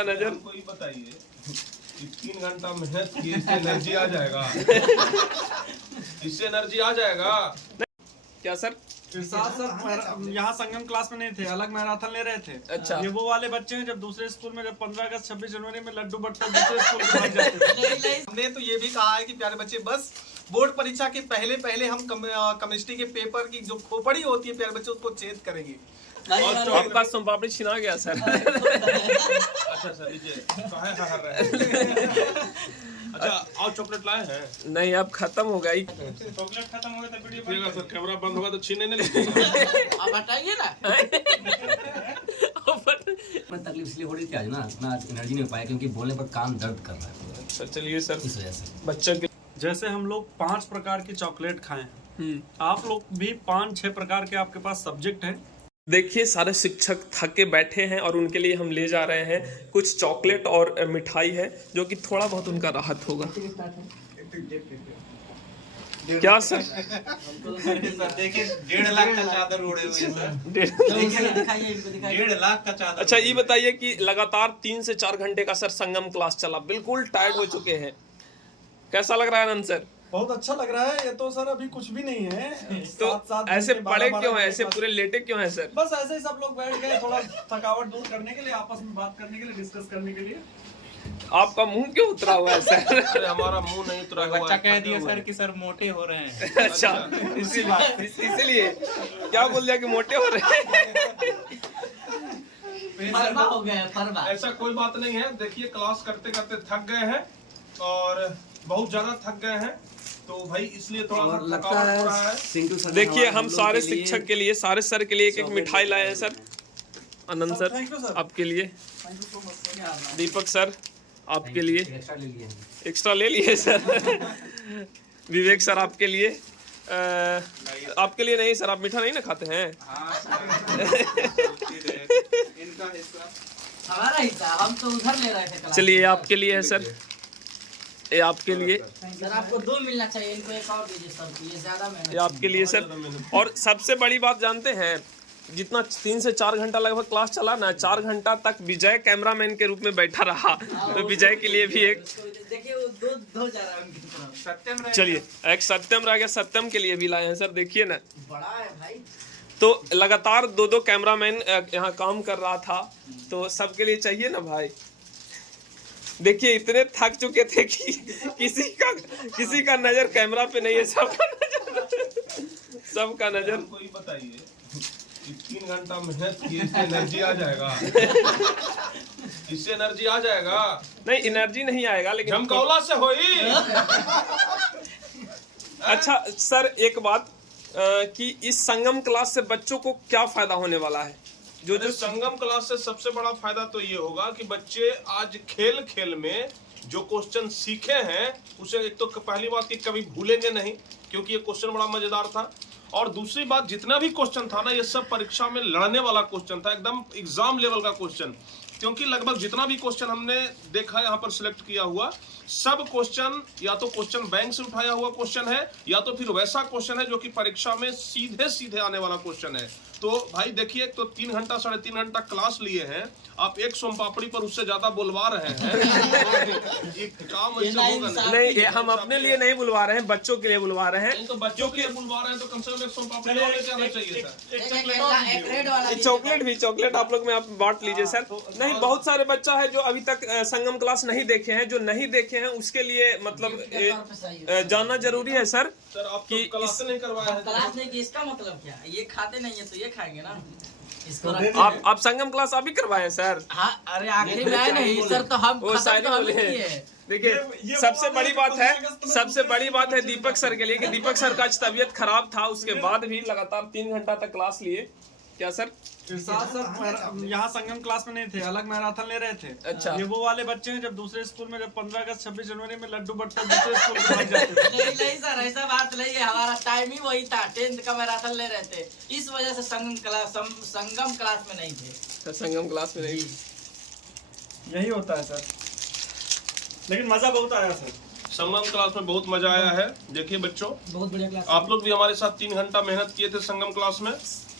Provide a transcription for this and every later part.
नजर कोई बताइए 3 घंटा मेहनत की, इससे एनर्जी आ जाएगा? इससे एनर्जी आ जाएगा? क्या सर? इरशाद सर यहाँ संगम क्लास में नहीं थे, अलग मैराथन ले रहे थे। अच्छा। ये वो वाले बच्चे हैं जब दूसरे स्कूल में, जब 15 अगस्त 26 जनवरी में लड्डू बंटते दूसरे स्कूल में भाग जाते थे। हमने तो ये भी कहा है कि प्यारे बच्चे, बस बोर्ड परीक्षा के पहले हम केमिस्ट्री के पेपर की जो खोपड़ी होती है प्यारे बच्चे, उसको चेक करेंगे। और आपका सोन पापड़ी छिना गया सर। अच्छा सर लीजिए। काहे हार रहे हैं? अच्छा और चॉकलेट लाए हैं? नहीं, अब खत्म हो गई। चॉकलेट खत्म हो गया तो वीडियो ठीक है सर, कैमरा बंद होगा तो छीने नहीं लीजिएगा। आप बताइए ना। मैं तकलीफ इसलिए हो रही थी आज ना, मैं आज एनर्जी नहीं हो पाया क्योंकि बोलने पर कान दर्द कर रहा है। अच्छा चलिए सर, इस वजह से बच्चों के जैसे हम लोग 5 प्रकार की चॉकलेट खाए हैं, आप लोग भी 5-6 प्रकार के आपके पास सब्जेक्ट हैं। देखिए, सारे शिक्षक थके बैठे हैं और उनके लिए हम ले जा रहे हैं कुछ चॉकलेट और मिठाई है, जो कि थोड़ा बहुत उनका राहत होगा। क्या सर? देखिए 1.5 लाख का चादर उड़े हुए हैं सर। दिखाइए, इनको दिखाइए। 1.5 लाख का चादर। अच्छा ये बताइए कि लगातार 3 से 4 घंटे का सर संगम क्लास चला, बिल्कुल टायर्ड हो चुके हैं, कैसा लग रहा है आनंद सर? बहुत अच्छा लग रहा है। ये तो सर अभी कुछ भी नहीं है। तो 7-7 ऐसे घंटे, पड़े 12-12 क्यों हैं, घंटे ऐसे क्लास। पूरे लेटे क्यों हैं सर? बस ऐसे ही सब लोग बैठ गए, थोड़ा थकावट दूर करने के लिए, आपस में बात करने के लिए, डिस्कस करने के लिए। आपका मुंह क्यों उतरा हुआ है सर? अरे हमारा मुंह नहीं उतरा हुआ है। बच्चा कह दिया सर कि सर मोटे हो रहे हैं। अच्छा, इसीलिए क्या बोल दिया कि मोटे हो रहे हैं? फरमा हो गया, फरमा। ऐसा कोई बात नहीं है। देखिए क्लास करते करते थक गए हैं और बहुत ज्यादा थक गए हैं, तो भाई इसलिए थोड़ा सा लगता थकावट हो रहा है है। सिंटू सर, देखिए, हम लोग सारे के लिए शिक्षक के लिए, सारे सर के लिए एक एक मिठाई लाए हैं sir. Anand sir, sir thank you, sir. आपके लिए, दीपक सर आपके लिए एक्स्ट्रा ले लिए हैं। एक्स्ट्रा ले लिए सर। विवेक सर आपके लिए, आपके लिए नहीं सर, आप मीठा नहीं ना खाते हैं। इनका हिस्सा हमारा हिस्सा, हम तो उधर ले रहे थे क्लास। चलिए, आपके लिए है सर, ये आपके लिए, सर आपको 2 मिलना चाहिए, इनको एक और दीजिए सर, ये ज्यादा मेहनत। ये आपके लिए सर। और सबसे बड़ी बात जानते हैं, जितना 3 से 4 घंटा लगभग क्लास चला ना, 4 घंटा तक विजय कैमरामैन के रूप में बैठा रहा, तो विजय के लिए भी एक, देखिए वो दो जा रहा है उनकी तरफ। सत्यम रहे। चलिए एक सत्यम रह गया, सत्यम के लिए भी लाए हैं सर। देखिए ना, बड़ा है भाई। तो लगातार 2-2 कैमरामैन यहाँ काम कर रहा था, तो सबके लिए चाहिए ना भाई। देखिए, इतने थक चुके थे कि किसी का नजर कैमरा पे नहीं है, सबका नजर। कोई बताइए 3 घंटा मेहनत की, इससे एनर्जी आ जाएगा? इससे एनर्जी आ जाएगा? नहीं, एनर्जी नहीं आएगा, लेकिन जमकौला से होई। अच्छा सर, एक बात कि इस संगम क्लास से बच्चों को क्या फायदा होने वाला है? जो संगम क्लास से सबसे बड़ा फायदा तो ये होगा कि बच्चे आज खेल खेल में जो क्वेश्चन सीखे हैं उसे, एक तो पहली बात कि कभी भूलेंगे नहीं, क्योंकि ये क्वेश्चन बड़ा मजेदार था। और दूसरी बात, जितना भी क्वेश्चन था ना, ये सब परीक्षा में लड़ने वाला क्वेश्चन था, एकदम एग्जाम लेवल का क्वेश्चन। क्योंकि लगभग जितना भी क्वेश्चन हमने देखा यहाँ पर सिलेक्ट किया हुआ, सब क्वेश्चन या तो क्वेश्चन बैंक से उठाया हुआ क्वेश्चन है, या तो फिर वैसा क्वेश्चन है जो कि परीक्षा में सीधे सीधे आने वाला क्वेश्चन है। तो भाई देखिए, तो 3 घंटा 3.5 घंटा क्लास लिए हैं आप, एक सोम पापड़ी पर उससे ज्यादा बुलवा रहे हैं। ये काम ऐसे होगा नहीं, ये हम अपने लिए नहीं बुलवा रहे हैं, बच्चों के लिए बुलवा रहे हैं। तो बच्चों के लिए बुलवा रहे हैं, तो कम से कम एक सोम पापड़ी और लेके आना चाहिए सर। एक रेड वाला चॉकलेट आप लोग में आप बांट लीजिए सर। नहीं, बहुत सारे बच्चा है जो अभी तक संगम क्लास नहीं देखे हैं, जो नहीं देखे हैं उसके लिए मतलब जानना जरूरी है सर। सर आप तो क्लास नहीं करवाए हैं। क्लास नहीं की, इसका मतलब क्या? ये खाते नहीं है तो ये खाएंगे ना, इसको आप संगम क्लास अभी करवाए हैं सर? हाँ, अरे आखिरी में आए नहीं सर, तो हम वो खत्म शायरी तो हम बोले ही हैं। किए। देखिए, सबसे बड़ी बात है दीपक सर के लिए कि दीपक सर का आज तबीयत खराब था, उसके बाद भी लगातार 3 घंटा तक क्लास लिए। क्या सर? इरशाद सर यहाँ संगम क्लास में नहीं थे, अलग मैराथन ले रहे थे। अच्छा। ये वो वाले बच्चे हैं जब दूसरे स्कूल में, जब 15 अगस्त 26 जनवरी में लड्डू बंटते दूसरे स्कूल में भाग जाते थे। नहीं सर, ऐसा बात नहीं है, हमारा टाइम ही वही था, 10th का मैराथन ले रहे थे, इस वजह से संगम क्लास में नहीं थे। संगम क्लास में नहीं। यही होता है सर, लेकिन मजा बहुत आया सर। संगम क्लास में बहुत मजा आया है। देखिए बच्चों, बहुत बढ़िया क्लास। आप लोग भी हमारे साथ 3 घंटा मेहनत किए थे संगम क्लास में,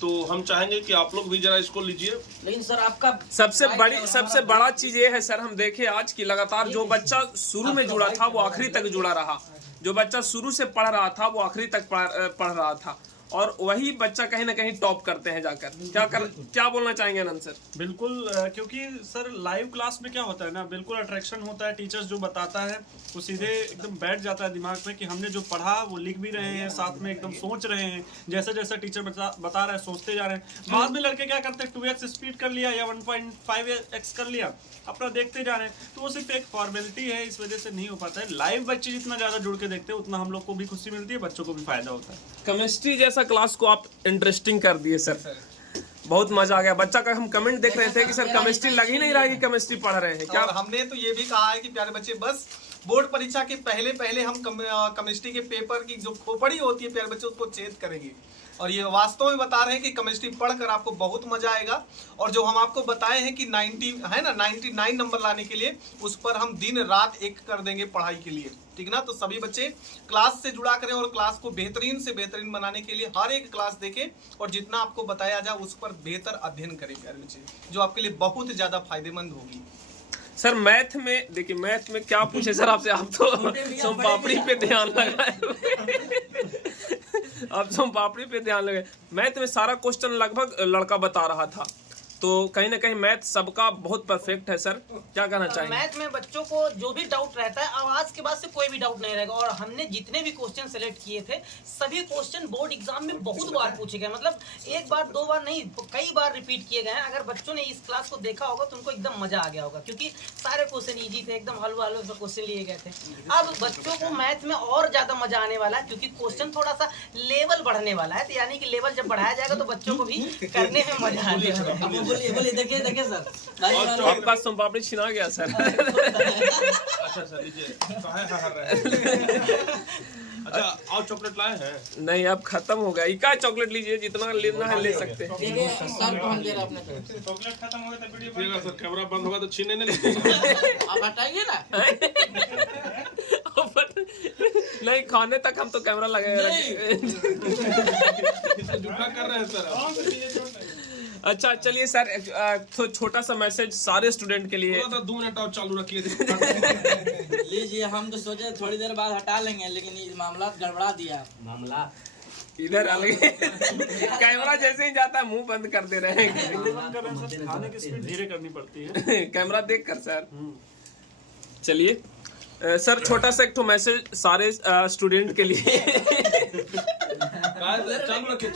तो हम चाहेंगे कि आप लोग भी जरा इसको लीजिए। लेकिन सर आपका सबसे बड़ा चीज ये है सर, हम देखे आज की लगातार जो बच्चा शुरू में जुड़ा था वो आखिरी तक जुड़ा रहा, जो बच्चा शुरू से पढ़ रहा था वो आखिरी तक पढ़ रहा था, और वही बच्चा कहीं ना कहीं टॉप करते हैं जाकर। क्या बोलना चाहेंगे आनंद सर? बिल्कुल, क्योंकि सर लाइव क्लास में क्या होता है ना, बिल्कुल अट्रैक्शन होता है। टीचर्स जो बताता है वो सीधे एकदम बैठ जाता है दिमाग में कि हमने जो पढ़ा वो लिख भी रहे हैं, साथ में एकदम सोच रहे हैं, जैसे जैसा टीचर बता रहा है सोचते जा रहे हैं। बाद में लड़के क्या करते हैं, 2x स्पीड कर लिया या 1.5x कर लिया, अपना देखते जा रहे हैं। तो वो सिर्फ एक फॉर्मेलिटी है, इस वजह से नहीं हो पाता है। लाइव बच्चे जितना ज्यादा जुड़ के देखते हैं उतना हम लोग को भी खुशी मिलती है, बच्चों को भी फायदा होता है। केमिस्ट्री जैसा क्लास को आप इंटरेस्टिंग कर दिए सर, बहुत मजा आ गया। बच्चा का हम कमेंट देख रहे थे कि सर केमिस्ट्री लग ही नहीं रहा है कि केमिस्ट्री पढ़ रहे हैं क्या। और हमने तो ये भी कहा है कि प्यारे बच्चे बस बोर्ड परीक्षा के पहले पहले हम केमिस्ट्री के पेपर की जो खोपड़ी होती है प्यारे बच्चे उसको चेक करेंगे। और ये वास्तव में बता रहे हैं कि केमिस्ट्री पढ़कर आपको बहुत मजा आएगा। और जो हम आपको बताए हैं कि 99 नंबर लाने के लिए उस पर हम दिन रात एक कर देंगे पढ़ाई के लिए, ठीक ना। तो सभी बच्चे क्लास से जुड़ा करें और क्लास को बेहतरीन से बेहतरीन बनाने के लिए हर एक क्लास देखें और जितना आपको बताया जाए उस पर बेहतर अध्ययन करें प्यारे बच्चे, जो आपके लिए बहुत ज्यादा फायदेमंद होगी। सर मैथ में देखिए, मैथ में क्या पूछे सर आपसे, आप तो सोम पापड़ी पे ध्यान लगाए आप सोम पापड़ी पे ध्यान लगाए। मैथ में सारा क्वेश्चन लगभग लड़का बता रहा था, तो कहीं ना कहीं मैथ सबका बहुत परफेक्ट है। सर क्या कहना चाहेंगे? मैथ में बच्चों को जो भी डाउट रहता है, अब आज के बाद से कोई भी डाउट नहीं रहेगा। और हमने जितने भी क्वेश्चन सेलेक्ट किए थे सभी क्वेश्चन बोर्ड एग्जाम में बहुत बार पूछे गए, मतलब एक बार दो बार नहीं, कई बार रिपीट किए गए हैं। अगर बच्चों ने इस क्लास को देखा होगा तो उनको एकदम मजा आ गया होगा, क्योंकि सारे क्वेश्चन इजी थे, एकदम हलवा से क्वेश्चन लिए गए थे। अब बच्चों को मैथ में और ज्यादा मजा आने वाला है, क्योंकि क्वेश्चन थोड़ा सा लेवल बढ़ने वाला है। तो यानी कि लेवल जब बढ़ाया जाएगा तो बच्चों को भी करने में मजा आने वाला है। बोलिए देखिए सर, आपका सोम पापड़ी छिना गया सर। अच्छा सर लीजिए। अच्छा और चॉकलेट लाए हैं? नहीं अब खत्म हो गया, इका चॉकलेट लीजिए, जितना लेना है ले सकते हैं। देखिए सर को हम दे रहे हैं अपने चॉकलेट खत्म हो गया तो वीडियो सर कैमरा बंद होगा तो छीने नहीं लगेगा। आप हटाइए ना। नहीं खाने तक हम तो कैमरा लगाएगा। झूठा कर रहे हैं सर। अच्छा चलिए सर, तो छोटा सा मैसेज सारे स्टूडेंट के लिए। 2 मिनट और चालू रखिए। लीजिए, हम तो सोचे थोड़ी देर बाद हटा लेंगे, लेकिन ये मामला गड़बड़ा दिया। मामला इधर अलग कैमरा जैसे ही जाता है मुंह बंद कर दे रहे हैं। सर खाने की स्पीड धीरे करनी पड़ती है कैमरा देख कर सर। चलिए सर, छोटा सा एक तो मैसेज सारे स्टूडेंट के लिए। चालू रखिए।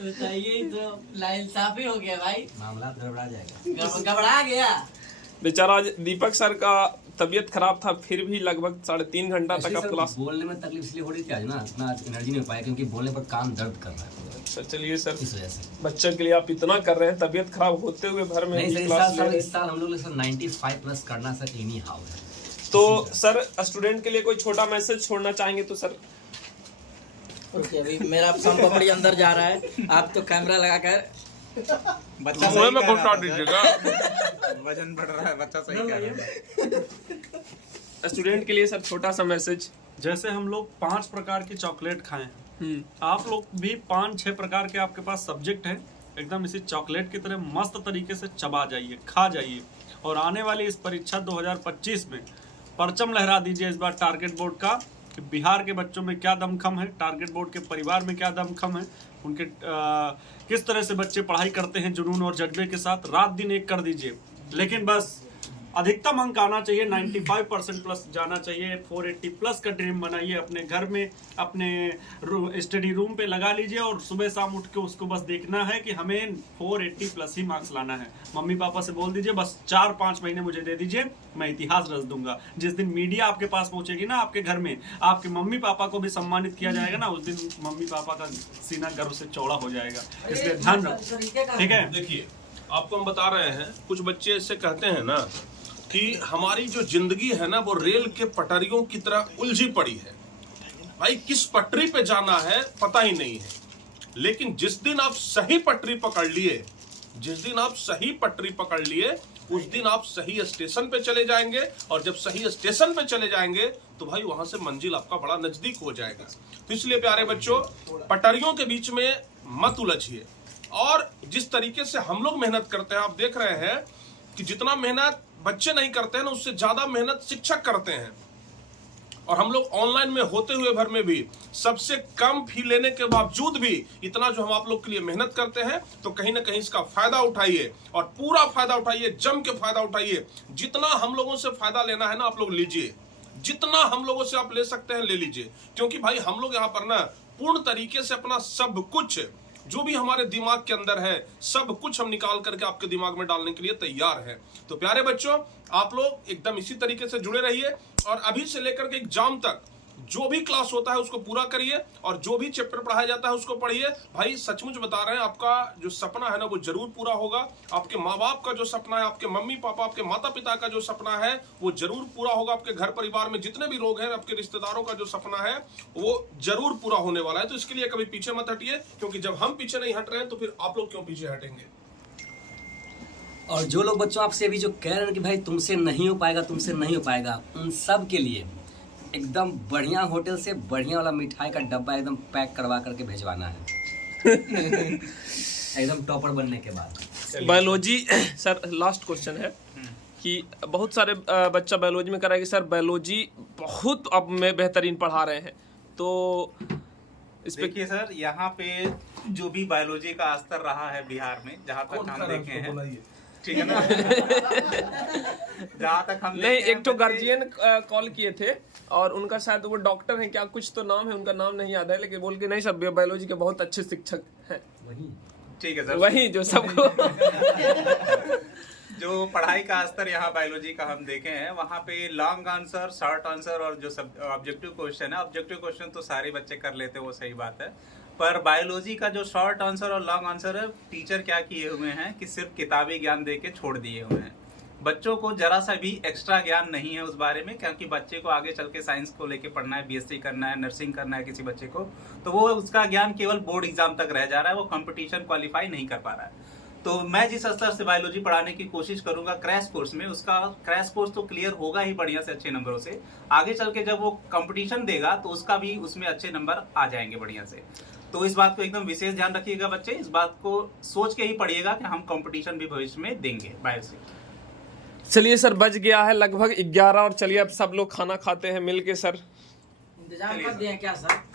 बताइए तो लाइन साफ ही हो गया भाई, मामला गड़बड़ा जाएगा। घबरा गया बेचारा। आज दीपक सर का तबीयत खराब था, फिर भी लगभग 3.5 घंटा तक आप क्लास। बोलने में तकलीफ इसलिए हो रही थी आज ना, इतना एनर्जी नहीं हो पाया क्योंकि बोलने पर कान दर्द कर रहा है। अच्छा चलिए सर, इस वजह से बच्चे के लिए आप इतना कर रहे हैं, तबीयत खराब होते हुए भर में नहीं भी सर, क्लास ले रहे हैं। इस साल हम लोग 95+ करना सर एनी हाउ है। तो सर स्टूडेंट के लिए कोई छोटा मैसेज छोड़ना चाहेंगे तो सर? अभी मेरा सोम पापड़ी अंदर जा रहा है, आप तो कैमरा लगाकर बच्चा मुंह में घुसा दीजिएगा। वजन बढ़ रहा है, बच्चा सही कह रहा है। स्टूडेंट के लिए सर छोटा सा मैसेज। जैसे हम लोग 5 प्रकार की चॉकलेट खाए हैं, आप लोग भी 5-6 प्रकार के आपके पास सब्जेक्ट हैं, एकदम इसी चॉकलेट की तरह मस्त तरीके से चबा जाइए, खा जाइए। और आने वाली इस परीक्षा 2025 में परचम लहरा दीजिए इस बार टारगेट बोर्ड का, कि बिहार के बच्चों में क्या दमखम है, टारगेट बोर्ड के परिवार में क्या दमखम है, उनके किस तरह से बच्चे पढ़ाई करते हैं जुनून और जज्बे के साथ। रात दिन एक कर दीजिए, लेकिन बस अधिकतम अंक आना चाहिए, 95% प्लस जाना चाहिए। 480+ का ड्रीम बनाइए, अपने घर में अपने स्टडी रूम पे लगा लीजिए और सुबह शाम उठ के उसको बस देखना है कि हमें 480+ ही मार्क्स लाना है। मम्मी पापा से बोल दीजिए बस 4-5 महीने मुझे दे दीजिए, मैं इतिहास रच दूंगा। जिस दिन मीडिया आपके पास पहुंचेगी ना, आपके घर में आपके मम्मी पापा को भी सम्मानित किया जाएगा ना, उस दिन मम्मी पापा का सीना गर्व से चौड़ा हो जाएगा। इसलिए ध्यान रखो, ठीक है। देखिए आपको हम बता रहे हैं, कुछ बच्चे ऐसे कहते हैं ना कि हमारी जो जिंदगी है ना वो रेल के पटरियों की तरह उलझी पड़ी है। भाई किस पटरी पे जाना है पता ही नहीं है, लेकिन जिस दिन आप सही पटरी पकड़ लिए उस दिन आप सही स्टेशन पे चले जाएंगे, और जब सही स्टेशन पे चले जाएंगे तो भाई वहां से मंजिल आपका बड़ा नजदीक हो जाएगा। तो इसलिए प्यारे बच्चों, पटरियों के बीच में मत उलझिए। और जिस तरीके से हम लोग मेहनत करते हैं, आप देख रहे हैं कि जितना मेहनत बच्चे नहीं करते हैं ना, उससे ज्यादा मेहनत शिक्षक करते हैं। और हम लोग ऑनलाइन में होते हुए भर में भी सबसे कम फी लेने के बावजूद भी इतना जो हम आप लोग के लिए मेहनत करते हैं, तो कहीं ना कहीं इसका फायदा उठाइए और पूरा फायदा उठाइए, जम के फायदा उठाइए। जितना हम लोगों से फायदा लेना है ना आप लोग लीजिए, जितना हम लोगों से आप ले सकते हैं ले लीजिए, क्योंकि भाई हम लोग यहाँ पर ना पूर्ण तरीके से अपना सब कुछ जो भी हमारे दिमाग के अंदर है, सब कुछ हम निकाल करके आपके दिमाग में डालने के लिए तैयार है। तो प्यारे बच्चों, आप लोग एकदम इसी तरीके से जुड़े रहिए और अभी से लेकर के एग्जाम तक जो भी क्लास होता है उसको पूरा करिए और जो भी चैप्टर पढ़ाया जाता है उसको पढ़िए। भाई सचमुच बता रहे हैं, आपका जो सपना है ना वो जरूर पूरा होगा। आपके माँ बाप का जो सपना है, आपके मम्मी पापा, आपके माता पिता का जो सपना है वो जरूर पूरा होगा। आपके घर परिवार में जितने भी लोग हैं, आपके रिश्तेदारों का जो सपना है वो जरूर पूरा होने वाला है। तो इसके लिए कभी पीछे मत हटिए, क्योंकि जब हम पीछे नहीं हट रहे हैं तो फिर आप लोग क्यों पीछे हटेंगे। और जो लोग बच्चों आपसे अभी जो कह रहे हैं कि भाई तुमसे नहीं हो पाएगा, तुमसे नहीं हो पाएगा, उन सब के लिए एकदम बढ़िया होटल से बढ़िया वाला मिठाई का डब्बा एकदम पैक करवा करके भेजवाना है एकदम टॉपर बनने के बाद। बायोलॉजी सर, लास्ट क्वेश्चन है कि बहुत सारे बच्चा बायोलॉजी में कराएंगे सर, बायोलॉजी बहुत अब में बेहतरीन पढ़ा रहे हैं, तो इस पे देखिए सर, यहाँ पे जो भी बायोलॉजी का स्तर रहा है बिहार में, जहाँ तक हम देखे हैं, ठीक है ना जहाँ तक हम नहीं, एक तो गार्जियन कॉल किए थे और उनका शायद वो डॉक्टर है क्या, कुछ तो नाम है, उनका नाम नहीं याद है, लेकिन बोल के नहीं सर बायोलॉजी के बहुत अच्छे शिक्षक हैं। ठीक है सर, वही जो सबको जो पढ़ाई का स्तर यहाँ बायोलॉजी का हम देखे हैं, वहाँ पे लॉन्ग आंसर, शॉर्ट आंसर और जो सब ऑब्जेक्टिव क्वेश्चन है, ऑब्जेक्टिव क्वेश्चन तो सारे बच्चे कर लेते हैं, वो सही बात है। पर बायोलॉजी का जो शॉर्ट आंसर और लॉन्ग आंसर है, टीचर क्या किए हुए हैं कि सिर्फ किताबी ज्ञान दे के छोड़ दिए हुए हैं। बच्चों को जरा सा भी एक्स्ट्रा ज्ञान नहीं है उस बारे में, क्योंकि बच्चे को आगे चल के साइंस को लेके पढ़ना है, बीएससी करना है, नर्सिंग करना है किसी बच्चे को, तो वो उसका ज्ञान केवल बोर्ड एग्जाम तक रह जा रहा है, वो कंपटीशन क्वालिफाई नहीं कर पा रहा है। तो मैं जिस स्तर से बायोलॉजी पढ़ाने की कोशिश करूंगा क्रैश कोर्स में, उसका क्रैश कोर्स तो क्लियर होगा ही बढ़िया से अच्छे नंबरों से। आगे चल के जब वो कंपटीशन देगा तो उसका भी उसमें अच्छे नंबर आ जाएंगे बढ़िया से। तो इस बात को एकदम विशेष ध्यान रखिएगा बच्चे, इस बात को सोच के ही पढ़िएगा कि हम कंपटीशन भी भविष्य में देंगे बायो से। चलिए सर, बज गया है लगभग 11 और चलिए अब सब लोग खाना खाते हैं मिल के सर। इंतजाम कर दिए क्या सर?